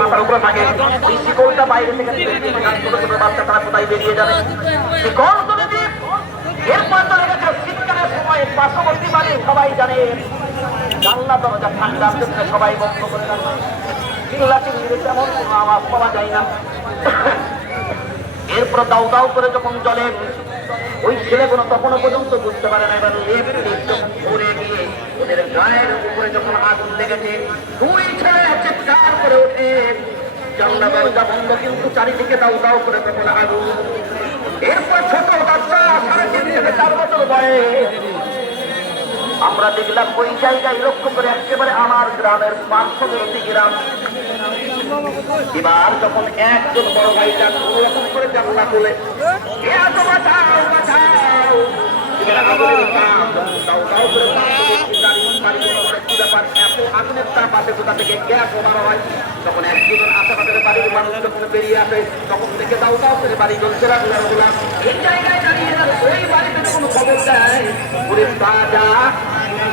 মাথার উপরে থাকে ওই শিকলটা বাইরে থেকে ছোট ছোট বাচ্চা তারা কোথায় বেরিয়ে যাবে শিকল তুলে দিন এরপর চলে গেছে শীতকালের সময় পার্শ্ববর্তী বাড়ি সবাই জানে জানলা দরজা ঠান্ডার জন্য সবাই বন্ধ করে রাখে চিল্লা চিল্লির তেমন কোনো আওয়াজ পাওয়া যায় না এরপর দাউ দাউ করে যখন জলেন ওই ছেলেগুলো তখনও পর্যন্ত বুঝতে পারে না এবার যখন ঘুরে গিয়ে ওদের গায়ের উপরে যখন আগুন লেগেছে দুই ছেলে চিৎকার করে ওঠে জানলা দরজা বন্ধ কিন্তু চারিদিকে দাউ দাউ করে তখন আগুন এরপর ছোট বাচ্চা 3.5 থেকে 4 বছর বয়স আমরা দেখলাম ওই জায়গায় লক্ষ্য করে একেবারে আমার গ্রামের পার্শ্ববর্তী গ্রাম এবার যখন একজন বড় ভাইটা রকম করে জানলা খুলে আগুনের তাপ আসে কোথা থেকে গ্যাস ওভার হয় তখন একজনের আশেপাশের বাড়ির মানুষ যখন বেরিয়ে আসে তখন থেকে দাউ দাউ করে বাড়ি জ্বলছে রাখলাম এই জায়গায় দাঁড়িয়ে ওই বাড়িতে কোনো খবর দেয় পুরে তাজা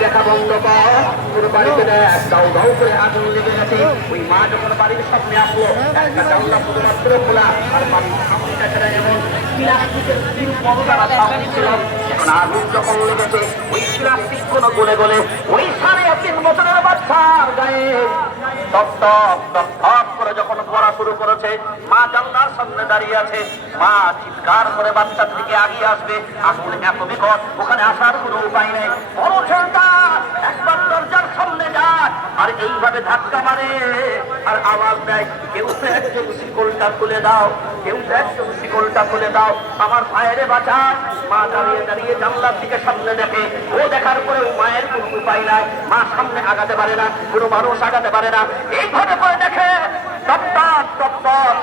দেখা বন্ধ কর তোর বাড়িতে দেখ দাউ দাউ করে আগুন লেগে গেছে ওই মা যখন বাড়ির সামনে আসলো একটা জানলা শুধুমাত্র খোলা আর বাড়ির সামনে দেখা এমন প্লাস্টিকের ছিল এখন আগুন যখন লেগেছে ওই প্লাস্টিক কোনো গলে গলে ওই 3.5 বছরের বাচ্চার গায়ে টপ টপ টপ টপ করে যখন পড়া শুরু করেছে মা জানলার সামনে দাঁড়িয়ে আছে মা চিৎকার করে বাচ্চার দিকে আগিয়ে আসবে আগুন এত বিকট ওখানে আসার কোনো উপায় নেই বড় ছেলেটা একবার দরজার সামনে যায় আর এইভাবে ধাক্কা মারে আর আওয়াজ দেয় কেউ তো একজন শিকলটা খুলে দাও কেউ তো একজন শিকলটা খুলে দাও আমার ভাইয়েরে বাঁচান মা দাঁড়িয়ে দাঁড়িয়ে জানলার দিকে সামনে দেখে ও দেখার পরে মায়ের কোনো উপায় নাই মা সামনে আগাতে পারে না কোনো মানুষ আগাতে পারে না এইভাবে করে দেখে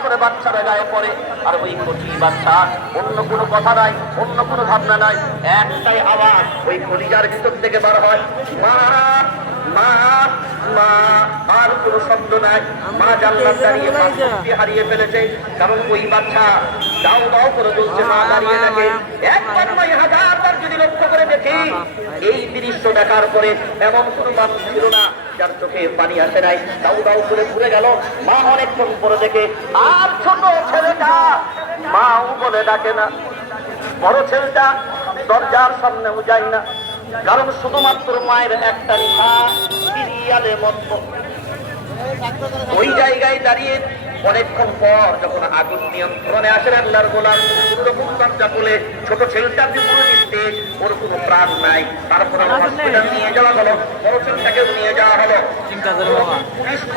করে বাচ্চারা গায়ে পড়ে আর ওই কচি বাচ্চা অন্য কোনো কথা নাই অন্য কোনো ভাবনা নাই একটাই আওয়াজ ওই কলিজার ভিতর থেকে বার হয় মা মা মা আর কোনো শব্দ নাই মা জানলার দাঁড়িয়ে হারিয়ে ফেলেছে কারণ ওই বাচ্চা দাও দাও করে বলছে মা দাঁড়িয়ে দেখে একবার নয় হাজারবার যদি লক্ষ্য করে দেখি এই দৃশ্য দেখার পরে এমন কোনো মানুষ ছিল না যার চোখে পানি আসে নাই দাউ দাউ করে ঘুরে গেল মা অনেকক্ষণ পরে দেখে আর ছোট ছেলেটা মাও বলে ডাকে না বড় ছেলেটা দরজার সামনেও যায় না কারণ শুধুমাত্র মায়ের একটা নিশা সিরিয়ালে মত ওই জায়গায় দাঁড়িয়ে অনেকক্ষণ পর যখন আগুন নিয়ন্ত্রণে আসে আল্লাহর গোলাম দরজা খুলে ছোট ছেলেটার যে পুরো নিচ্ছে ওর কোনো প্রাণ নাই তারপর হসপিটাল নিয়ে যাওয়া হলো বড় ছেলেটাকেও নিয়ে যাওয়া হলো